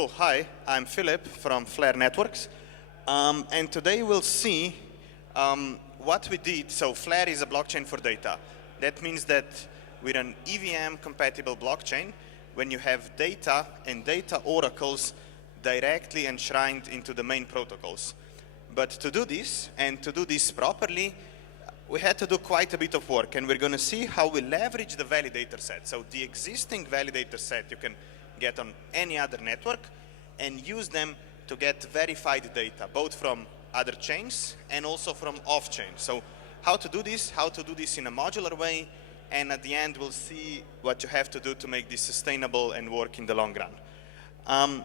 Cool. Hi, I'm Filip from Flare Networks. And today we'll see what we did. So Flare is a blockchain for data. That means that we're an EVM-compatible blockchain when you have data and data oracles directly enshrined into the main protocols. But to do this, and to do this properly, we had to do quite a bit of work, and we're going to see how we leverage the validator set. So the existing validator set you can get on any other network and use them to get verified data, both from other chains and also from off-chain. So how to do this in a modular way, and at the end we'll see what you have to do to make this sustainable and work in the long run.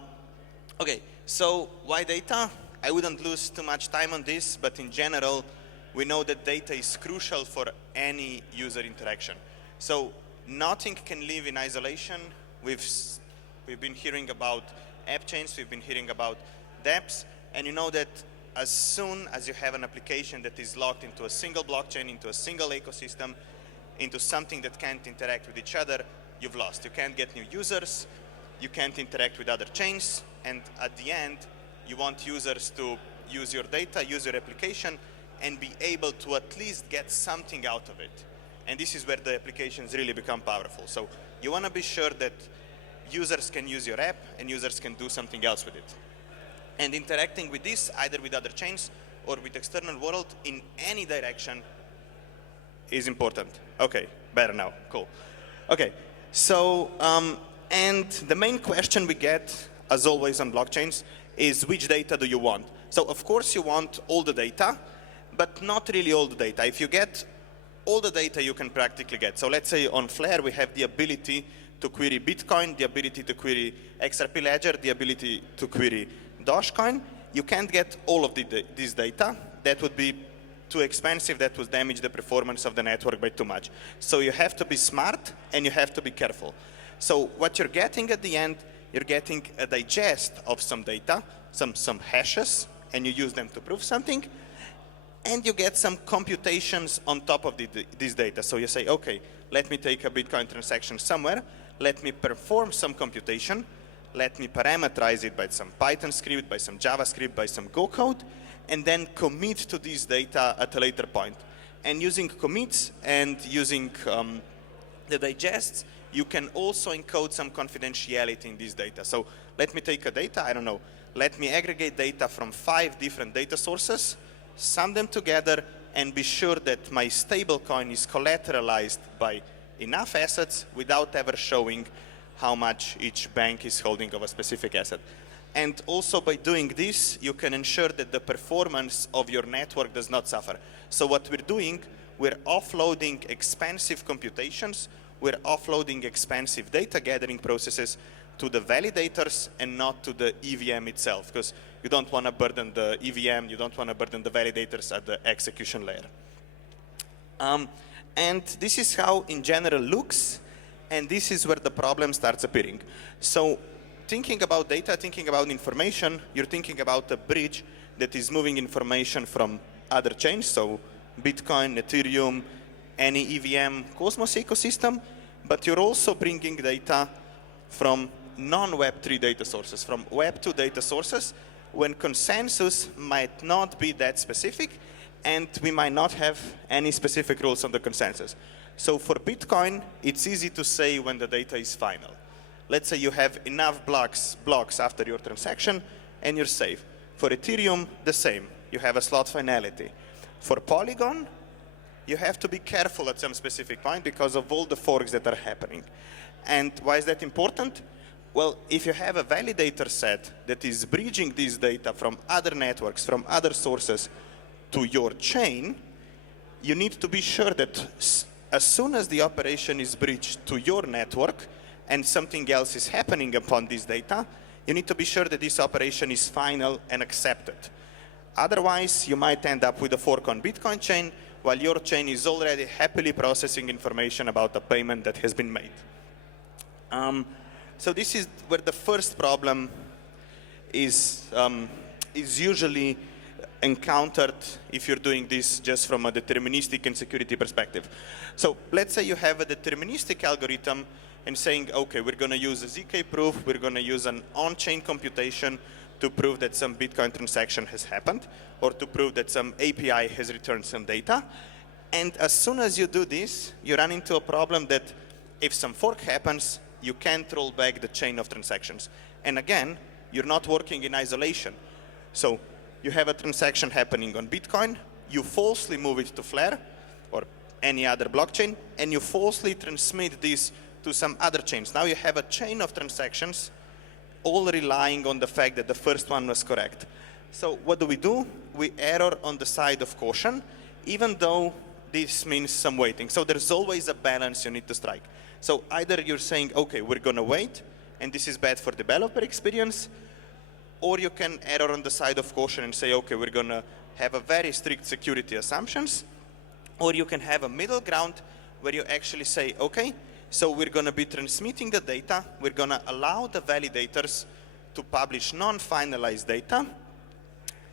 Okay, so why data? I wouldn't lose too much time on this, but in general, we know that data is crucial for any user interaction. So nothing can live in isolation. We've been hearing about Appchains, we've been hearing about dApps, and you know that as soon as you have an application that is locked into a single blockchain, into a single ecosystem, into something that can't interact with each other, you've lost. You can't get new users, you can't interact with other chains, and at the end, you want users to use your data, use your application, and be able to at least get something out of it. And this is where the applications really become powerful. So you want to be sure that users can use your app and users can do something else with it. And interacting with this, either with other chains or with external world in any direction is important. Okay, better now, cool. Okay, so, and the main question we get, as always on blockchains, is which data do you want? So of course you want all the data, but not really all the data. If you get all the data you can practically get. So let's say on Flare we have the ability to query Bitcoin, the ability to query XRP Ledger, the ability to query Dogecoin. You can't get all of this data. That would be too expensive. That would damage the performance of the network by too much. So you have to be smart and you have to be careful. So what you're getting at the end, you're getting a digest of some data, some hashes, and you use them to prove something. And you get some computations on top of this data. So you say, okay, let me take a Bitcoin transaction somewhere, let me perform some computation, let me parameterize it by some Python script, by some JavaScript, by some Go code, and then commit to this data at a later point. And using commits and using the digests, you can also encode some confidentiality in this data. So let me take a data, I don't know, let me aggregate data from 5 different data sources, sum them together, and be sure that my stablecoin is collateralized by enough assets without ever showing how much each bank is holding of a specific asset. And also by doing this, you can ensure that the performance of your network does not suffer. So what we're doing, we're offloading expensive computations, we're offloading expensive data gathering processes to the validators and not to the EVM itself, because you don't want to burden the EVM, you don't want to burden the validators at the execution layer. And this is how in general looks, and this is where the problem starts appearing. So thinking about data, thinking about information, you're thinking about a bridge that is moving information from other chains, so Bitcoin, Ethereum, any EVM Cosmos ecosystem, but you're also bringing data from non-Web3 data sources, from Web2 data sources, when consensus might not be that specific, and we might not have any specific rules on the consensus. So for Bitcoin, it's easy to say when the data is final. Let's say you have enough blocks after your transaction, and you're safe. For Ethereum, the same. You have a slot finality. For Polygon, you have to be careful at some specific point because of all the forks that are happening. And why is that important? Well, if you have a validator set that is bridging this data from other networks, from other sources to your chain, you need to be sure that as soon as the operation is bridged to your network and something else is happening upon this data, you need to be sure that this operation is final and accepted. Otherwise, you might end up with a fork on Bitcoin chain while your chain is already happily processing information about a payment that has been made. So this is where the first problem is usually encountered if you're doing this just from a deterministic and security perspective. So let's say you have a deterministic algorithm and saying, okay, we're going to use a ZK proof, we're going to use an on-chain computation to prove that some Bitcoin transaction has happened, or to prove that some API has returned some data. And as soon as you do this, you run into a problem that if some fork happens, you can't roll back the chain of transactions. And again, you're not working in isolation. So you have a transaction happening on Bitcoin, you falsely move it to Flare or any other blockchain, and you falsely transmit this to some other chains. Now you have a chain of transactions all relying on the fact that the first one was correct. So what do? We error on the side of caution, even though this means some waiting. So there's always a balance you need to strike. So either you're saying, okay, we're going to wait, and this is bad for developer experience, or you can error on the side of caution and say, okay, we're going to have a very strict security assumptions, or you can have a middle ground where you actually say, okay, so we're going to be transmitting the data, we're going to allow the validators to publish non-finalized data,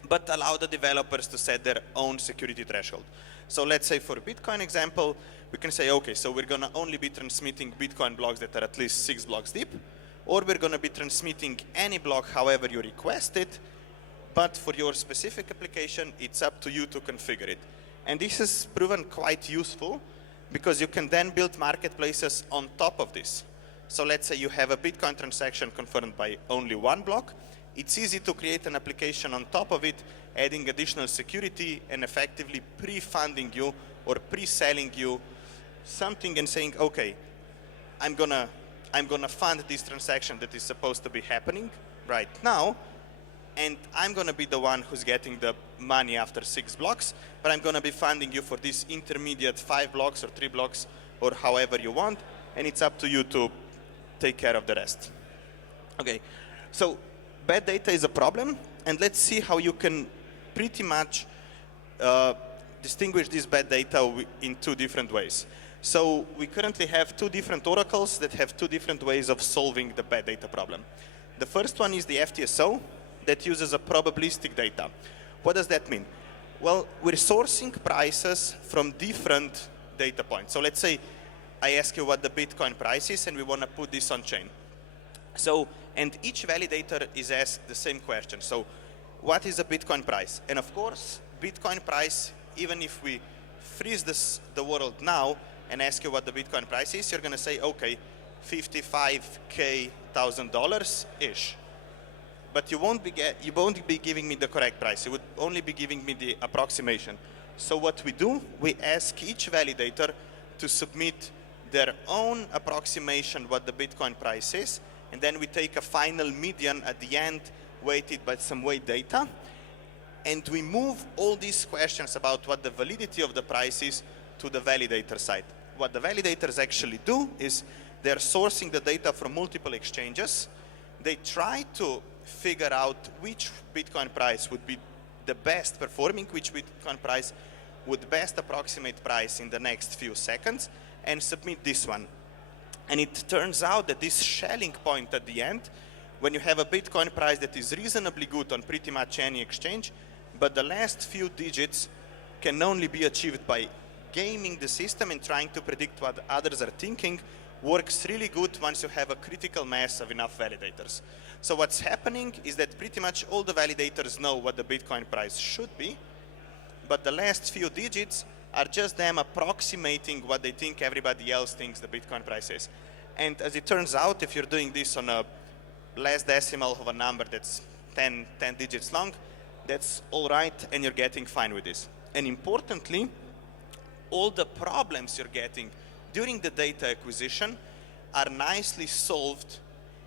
but allow the developers to set their own security threshold. So let's say for Bitcoin example, we can say, okay, so we're going to only be transmitting Bitcoin blocks that are at least 6 blocks deep, or we're going to be transmitting any block however you request it, but for your specific application, it's up to you to configure it. And this has proven quite useful because you can then build marketplaces on top of this. So let's say you have a Bitcoin transaction confirmed by only one block. It's easy to create an application on top of it, adding additional security and effectively pre-funding you or pre-selling you something and saying, okay, I'm gonna fund this transaction that is supposed to be happening right now, and I'm going to be the one who's getting the money after 6 blocks, but I'm going to be funding you for this intermediate 5 blocks or 3 blocks or however you want, and it's up to you to take care of the rest. Okay, so bad data is a problem, and let's see how you can pretty much distinguish this bad data in 2 different ways. So we currently have 2 different oracles that have 2 different ways of solving the bad data problem. The first one is the FTSO, that uses a probabilistic data. What does that mean? Well, we're sourcing prices from different data points. So let's say I ask you what the Bitcoin price is and we want to put this on chain. So, and each validator is asked the same question. So what is the Bitcoin price? And of course, Bitcoin price, even if we freeze the world now and ask you what the Bitcoin price is, you're going to say, okay, $55,000-ish. But you won't be giving me the correct price. You would only be giving me the approximation. So what we do, we ask each validator to submit their own approximation what the Bitcoin price is, and then we take a final median at the end, weighted by some weight data, and we move all these questions about what the validity of the price is to the validator side. What the validators actually do is they're sourcing the data from multiple exchanges. They try to figure out which Bitcoin price would be the best performing, which Bitcoin price would best approximate price in the next few seconds, and submit this one. And it turns out that this shelling point at the end, when you have a Bitcoin price that is reasonably good on pretty much any exchange, but the last few digits can only be achieved by gaming the system and trying to predict what others are thinking, works really good once you have a critical mass of enough validators. So what's happening is that pretty much all the validators know what the Bitcoin price should be, but the last few digits are just them approximating what they think everybody else thinks the Bitcoin price is. And as it turns out, if you're doing this on a last decimal of a number that's 10 digits long, that's all right, and you're getting fine with this. And importantly, all the problems you're getting during the data acquisition are nicely solved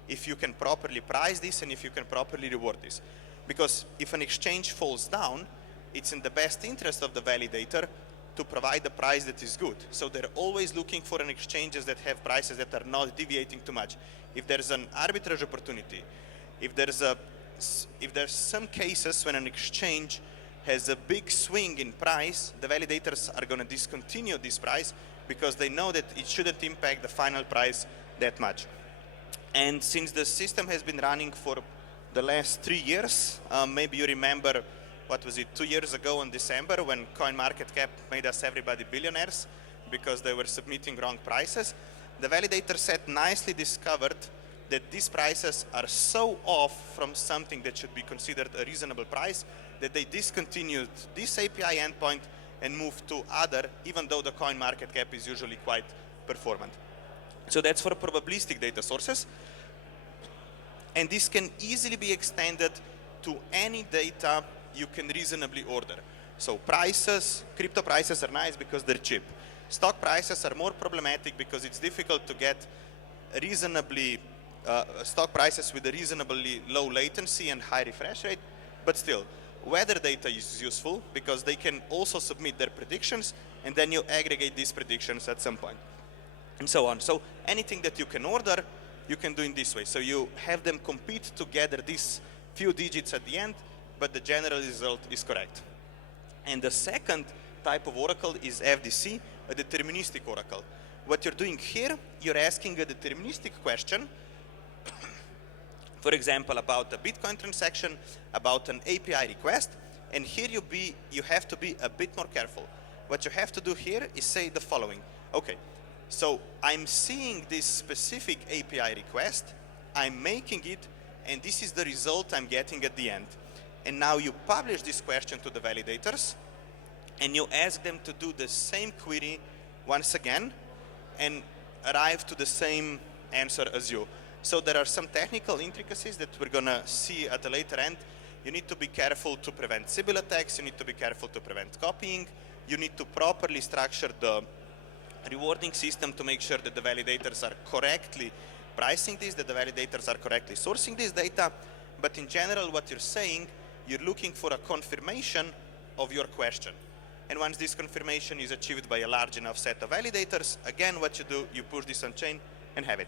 if you can properly price this and if you can properly reward this. Because if an exchange falls down, it's in the best interest of the validator to provide a price that is good. So they're always looking for an exchanges that have prices that are not deviating too much. If there's an arbitrage opportunity, if there's some cases when an exchange has a big swing in price, the validators are going to discontinue this price because they know that it shouldn't impact the final price that much. And since the system has been running for the last 3 years, maybe you remember, what was it, 2 years ago in December when CoinMarketCap made us everybody billionaires because they were submitting wrong prices. the validator set nicely discovered that these prices are so off from something that should be considered a reasonable price that they discontinued this API endpoint and moved to other, even though the coin market cap is usually quite performant. So that's for probabilistic data sources. And this can easily be extended to any data you can reasonably order. So prices, crypto prices are nice because they're cheap. Stock prices are more problematic because it's difficult to get reasonably stock prices with a reasonably low latency and high refresh rate, but still, weather data is useful because they can also submit their predictions and then you aggregate these predictions at some point, and so on. So anything that you can order, you can do in this way. So you have them compete together these few digits at the end, but the general result is correct. And the second type of oracle is FDC, a deterministic oracle. What you're doing here, you're asking a deterministic question, for example, about a Bitcoin transaction, about an API request, and here you have to be a bit more careful. What you have to do here is say the following. Okay, so I'm seeing this specific API request, I'm making it, and this is the result I'm getting at the end. And now you publish this question to the validators, and you ask them to do the same query once again, and arrive to the same answer as you. So there are some technical intricacies that we're going to see at a later end. You need to be careful to prevent Sybil attacks. You need to be careful to prevent copying. You need to properly structure the rewarding system to make sure that the validators are correctly pricing this, that the validators are correctly sourcing this data. But in general, what you're saying, you're looking for a confirmation of your question. And once this confirmation is achieved by a large enough set of validators, again, what you do, you push this on chain and have it.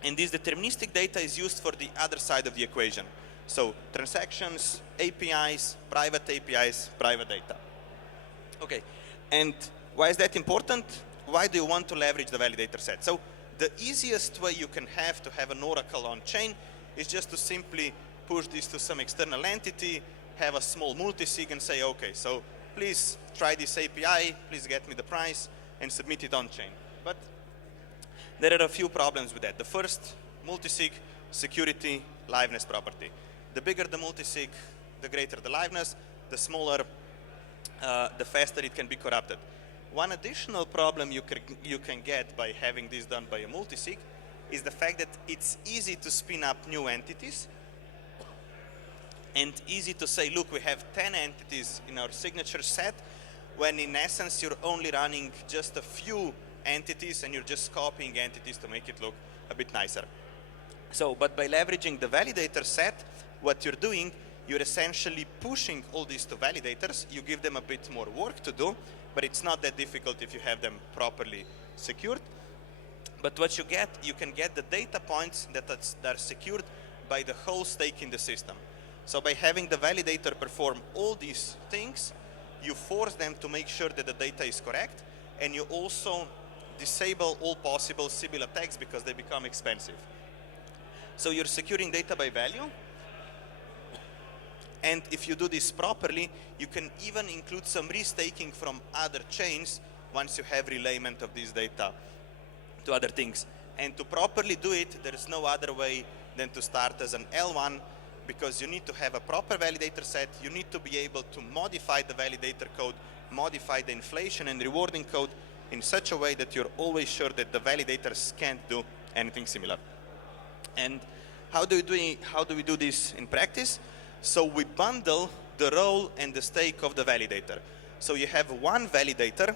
And this deterministic data is used for the other side of the equation. So transactions, APIs, private data. Okay, and why is that important? Why do you want to leverage the validator set? So the easiest way you can have to have an oracle on chain is just to simply push this to some external entity, have a small multisig and say, okay, so please try this API, please get me the price, and submit it on chain. But there are a few problems with that. The first, multisig, security, liveness property. The bigger the multisig, the greater the liveness, the smaller, the faster it can be corrupted. One additional problem you can get by having this done by a multisig is the fact that it's easy to spin up new entities and easy to say, look, we have 10 entities in our signature set, when in essence you're only running just a few entities and you're just copying entities to make it look a bit nicer. So, but by leveraging the validator set, what you're doing, you're essentially pushing all these to validators. You give them a bit more work to do, but it's not that difficult if you have them properly secured. But what you get, you can get the data points that are secured by the whole stake in the system. So by having the validator perform all these things, you force them to make sure that the data is correct, and you also disable all possible Sybil attacks because they become expensive. So you're securing data by value, and if you do this properly, you can even include some restaking from other chains once you have relayment of this data to other things. And to properly do it, there is no other way than to start as an L1, because you need to have a proper validator set, you need to be able to modify the validator code, modify the inflation and rewarding code in such a way that you're always sure that the validators can't do anything similar. And how do we do this in practice? So we bundle the role and the stake of the validator. So you have one validator,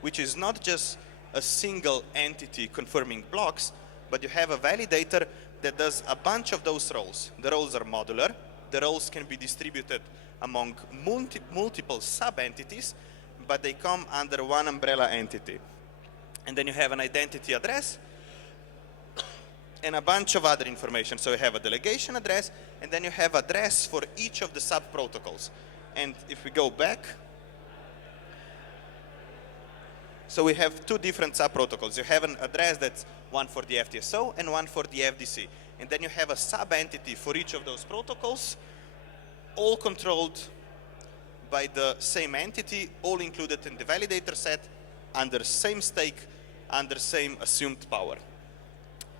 which is not just a single entity confirming blocks, but you have a validator that does a bunch of those roles. The roles are modular. The roles can be distributed among multiple sub-entities, but they come under one umbrella entity. And then you have an identity address and a bunch of other information. So you have a delegation address, and then you have address for each of the sub-protocols. And if we go back, so we have two different sub-protocols. You have an address that's one for the FTSO and one for the FDC. And then you have a sub-entity for each of those protocols, all controlled by the same entity, all included in the validator set, under same stake, under same assumed power.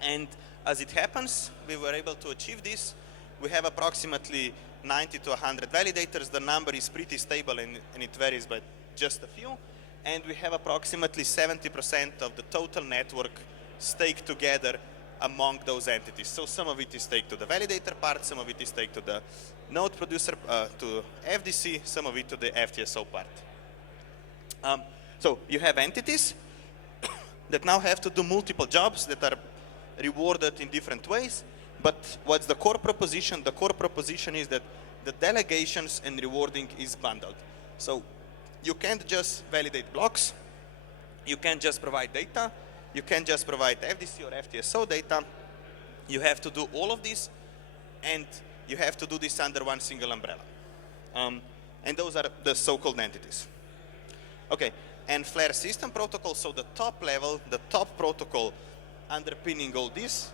And as it happens, we were able to achieve this. We have approximately 90 to 100 validators. The number is pretty stable and it varies by just a few. And we have approximately 70% of the total network staked together among those entities. So some of it is staked to the validator part, some of it is staked to the node producer, to FDC, some of it to the FTSO part. So you have entities that now have to do multiple jobs that are rewarded in different ways. But what's the core proposition? The core proposition is that the delegations and rewarding is bundled. So you can't just validate blocks. You can't just provide data. You can't just provide FDC or FTSO data. You have to do all of this, and you have to do this under one single umbrella. And those are the so-called entities. Okay, and Flare system protocol, so the top level, the top protocol underpinning all this,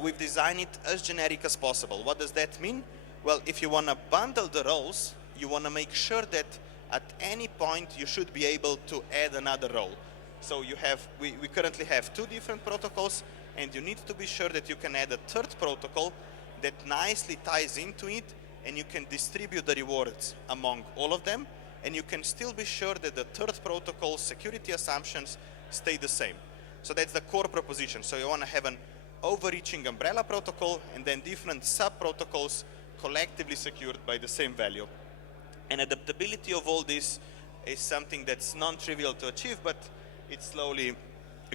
we've designed it as generic as possible. What does that mean? Well, if you want to bundle the roles, you want to make sure that at any point you should be able to add another role. So you have, we currently have 2 different protocols, and you need to be sure that you can add a third protocol that nicely ties into it, and you can distribute the rewards among all of them, and you can still be sure that the third protocol's security assumptions stay the same. So that's the core proposition. So you want to have an overreaching umbrella protocol and then different sub-protocols collectively secured by the same value. And adaptability of all this is something that's non-trivial to achieve, but it's slowly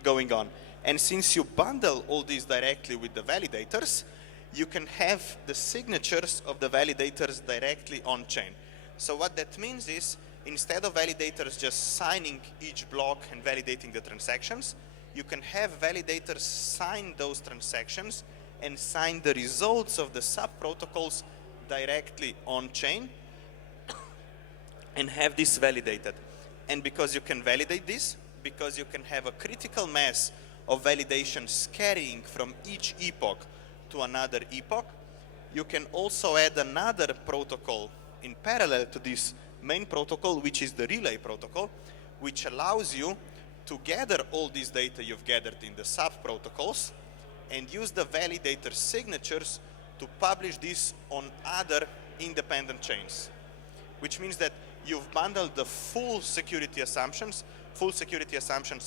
going on. And since you bundle all these directly with the validators, you can have the signatures of the validators directly on chain. So what that means is, instead of validators just signing each block and validating the transactions, you can have validators sign those transactions and sign the results of the sub-protocols directly on chain and have this validated. And because you can validate this, because you can have a critical mass of validations carrying from each epoch to another epoch, you can also add another protocol in parallel to this main protocol, which is the relay protocol, which allows you to gather all this data you've gathered in the sub-protocols and use the validator signatures to publish this on other independent chains, which means that you've bundled the full security assumptions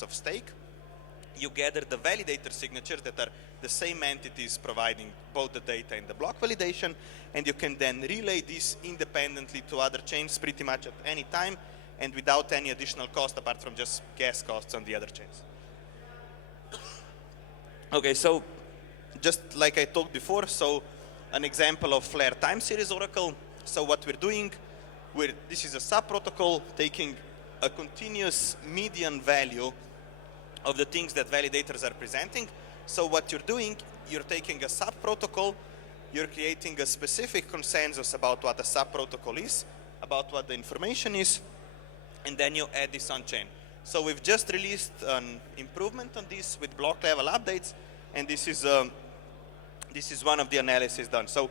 of stake. You gather the validator signatures that are the same entities providing both the data and the block validation, and you can then relay this independently to other chains pretty much at any time and without any additional cost apart from just gas costs on the other chains. Okay, so just like I talked before, so an example of Flare time series oracle. So what we're doing, this is a sub-protocol taking a continuous median value of the things that validators are presenting. So what you're doing, you're taking a sub-protocol, you're creating a specific consensus about what a sub-protocol is, about what the information is, and then you add this on chain. So we've just released an improvement on this with block level updates, and this is one of the analyses done. So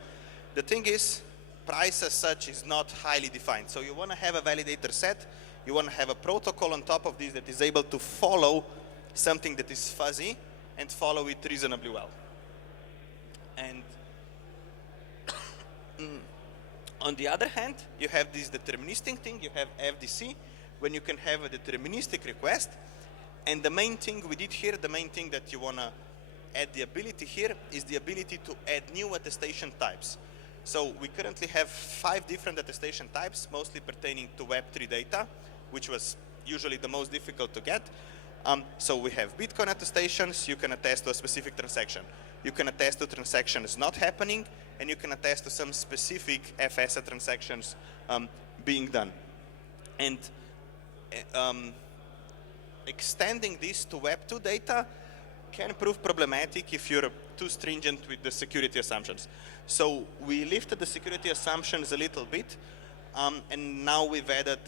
the thing is, price as such is not highly defined. So you want to have a validator set, you want to have a protocol on top of this that is able to follow something that is fuzzy and follow it reasonably well. And on the other hand, you have this deterministic thing, you have FDC, when you can have a deterministic request. And the main thing we did here, the main thing that you want to add the ability here is the ability to add new attestation types. So we currently have 5 different attestation types, mostly pertaining to Web3 data, which was usually the most difficult to get. So we have Bitcoin attestations, you can attest to a specific transaction. You can attest to transactions not happening, and you can attest to some specific FS transactions being done. And extending this to Web2 data can prove problematic if you're too stringent with the security assumptions. So we lifted the security assumptions a little bit, and now we've added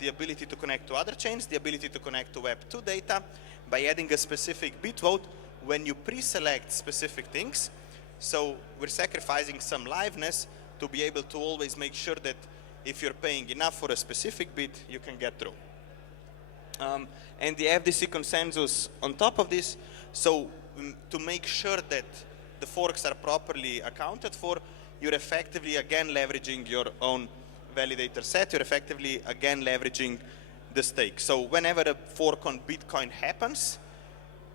the ability to connect to other chains, the ability to connect to Web2 data by adding a specific bit vote when you pre-select specific things. So we're sacrificing some liveness to be able to always make sure that if you're paying enough for a specific bit, you can get through. And the FDC consensus on top of this. So to make sure that the forks are properly accounted for, you're effectively again leveraging your own validator set. You're effectively again leveraging the stake. So whenever a fork on Bitcoin happens,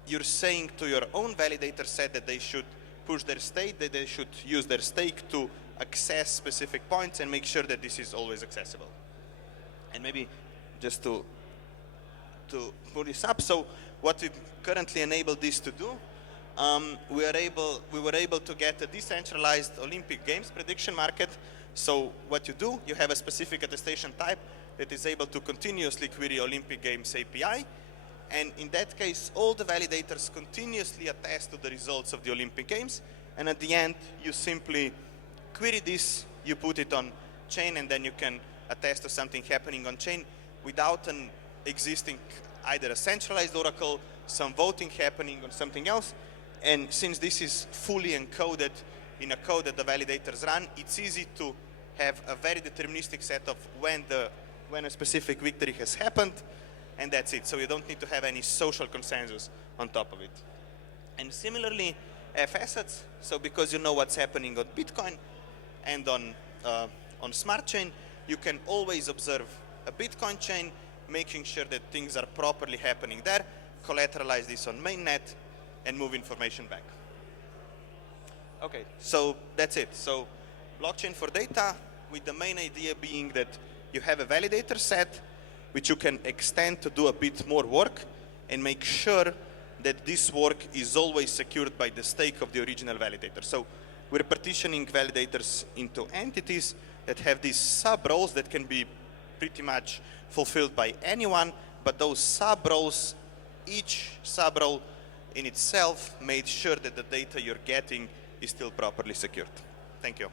you're saying to your own validator set that they should push their stake, that they should use their stake to access specific points and make sure that this is always accessible. And maybe just to pull this up, so what we currently enable this to do, we were able to get a decentralized Olympic Games prediction market. So what you do, you have a specific attestation type that is able to continuously query Olympic Games API. And in that case, all the validators continuously attest to the results of the Olympic Games. And at the end, you simply query this, you put it on chain, and then you can attest to something happening on chain without an existing, either a centralized oracle, some voting happening, or something else. And since this is fully encoded in a code that the validators run, it's easy to have a very deterministic set of when a specific victory has happened, and that's it. So you don't need to have any social consensus on top of it. And similarly, F-assets, so because you know what's happening on Bitcoin and on Smart Chain, you can always observe a Bitcoin chain, making sure that things are properly happening there, collateralize this on mainnet, and move information back. Okay, so that's it. So blockchain for data, with the main idea being that you have a validator set, which you can extend to do a bit more work, and make sure that this work is always secured by the stake of the original validator. So we're partitioning validators into entities that have these sub-roles that can be pretty much fulfilled by anyone, but those sub-roles, each sub-role in itself made sure that the data you're getting is still properly secured. Thank you.